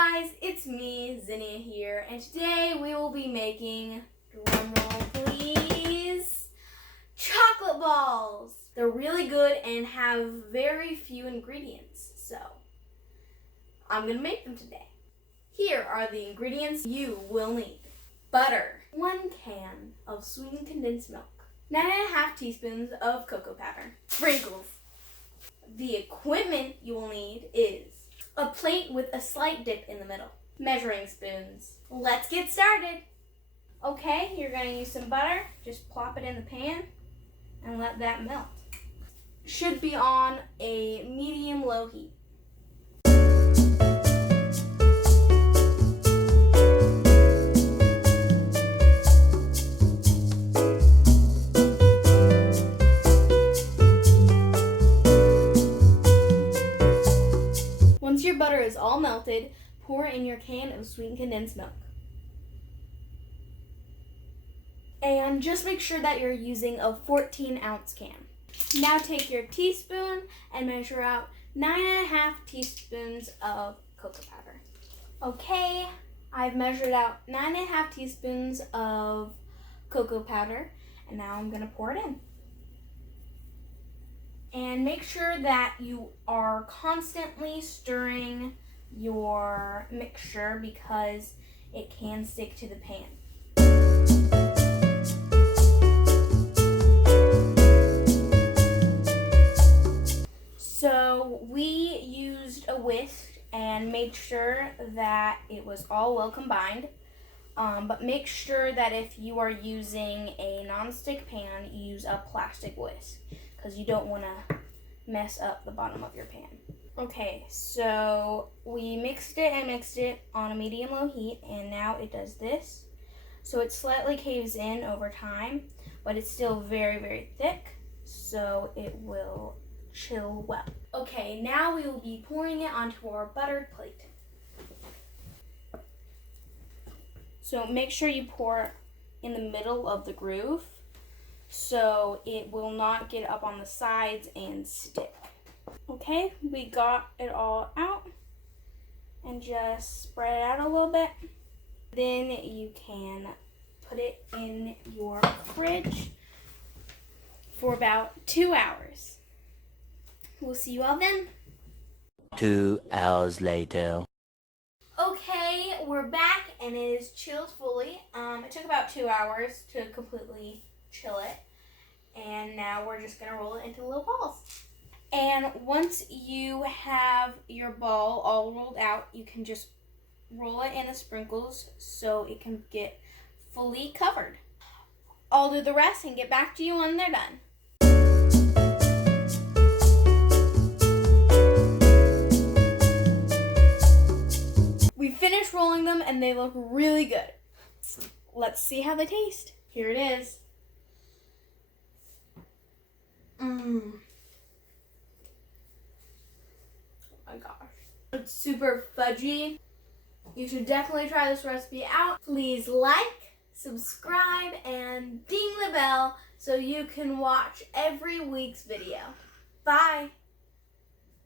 guys, it's me, Zinnia here, and today we will be making, drumroll please, chocolate balls. They're really good and have very few ingredients, so I'm going to make them today. Here are the ingredients you will need. Butter, 1 can of sweetened condensed milk, 9.5 teaspoons of cocoa powder, sprinkles. The equipment you will need is a plate with a slight dip in the middle, measuring spoons. Let's get started. Okay, you're going to use some butter. Just plop it in the pan and let that melt. Should be on a medium-low heat. Once your butter is all melted, pour in your can of sweetened condensed milk. And just make sure that you're using a 14-ounce can. Now take your teaspoon and measure out 9.5 teaspoons of cocoa powder. Okay, I've measured out 9.5 teaspoons of cocoa powder, and now I'm going to pour it in. And make sure that you are constantly stirring your mixture because it can stick to the pan. So we used a whisk and made sure that it was all well combined. But make sure that if you are using a non-stick pan, you use a plastic whisk, because you don't want to mess up the bottom of your pan. Okay, so we mixed it on a medium-low heat, and now it does this. So it slightly caves in over time, but it's still very, very thick, so it will chill well. Okay, now we will be pouring it onto our buttered plate. So make sure you pour in the middle of the groove, so it will not get up on the sides and stick. Okay, we got it all out, and just spread it out a little bit. Then you can put it in your fridge for about 2 hours. We'll see you all then. 2 hours later. Okay, we're back and it is chilled fully. It took about 2 hours to completely chill it. And now we're just going to roll it into little balls. And once you have your ball all rolled out, you can just roll it in the sprinkles so it can get fully covered. I'll do the rest and get back to you when they're done. We finished rolling them and they look really good. Let's see how they taste. Here it is. Oh my gosh. It's super fudgy. You should definitely try this recipe out. Please like, subscribe, and ding the bell so you can watch every week's video. Bye.